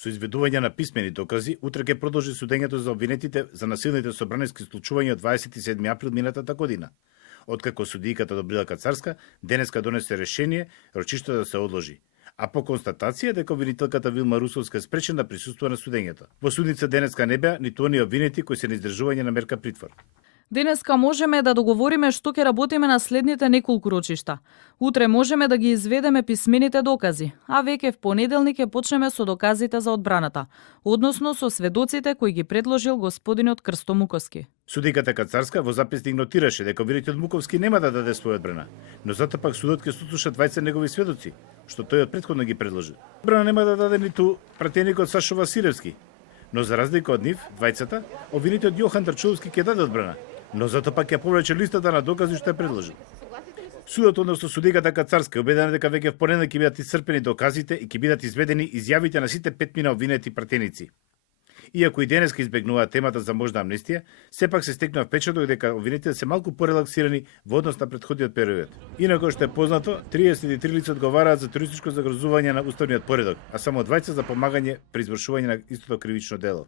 Со изведување на писмени докази, утре ќе продолжи судењето за обвинетите за насилните собраниски случувања од 27 април минатата година. Откако судијката Добрилка Царска денеска донесе решение рочиштето да се одложи, а по констатација дека обвинителката Вилма Русовска е спречена да присуствува на судењето. Во судница денеска не беа ниту оние обвинети кои се на издржување на мерка притвор. Денеска можеме да договориме што ќе работиме на следните неколку рочишта. Утре можеме да ги изведеме писмените докази, а веќе в понеделник ќе почнеме со доказите за одбраната, односно со сведоците кои ги предложил господинот Крсто Муковски. Судиката Кацарска во записник нотираше дека обвинетиот Муковски нема да даде своја одбрана, но затоа пак судот ќе сослуша 20 негови сведоци, што тој од претходно ги предложи. Одбрана нема да даде ниту пратеникот Сашо Василевски, но за разлика од нив, двајцата, обвинетиот Јохан Трчуловски ќе даде одбрана, но затоа пак ќе повлече листата на докази што ја предложил. Судот, односно судиката Кацарска, е убедена дека веќе в понеделник ќе бидат исцрпени доказите и ќе бидат изведени изјавите на сите 5 мина обвинети пратеници. Иако и денеска избегнуваа темата за можна амнестија, сепак се стекнува впечаток дека обвинетите се малку порелаксирани во однос на претходниот период. Инаку што е познато, 33 лица одговараат за терористичко загрозување на уставниот поредок, а само 20 за помагање при извршување на истото кривично дело.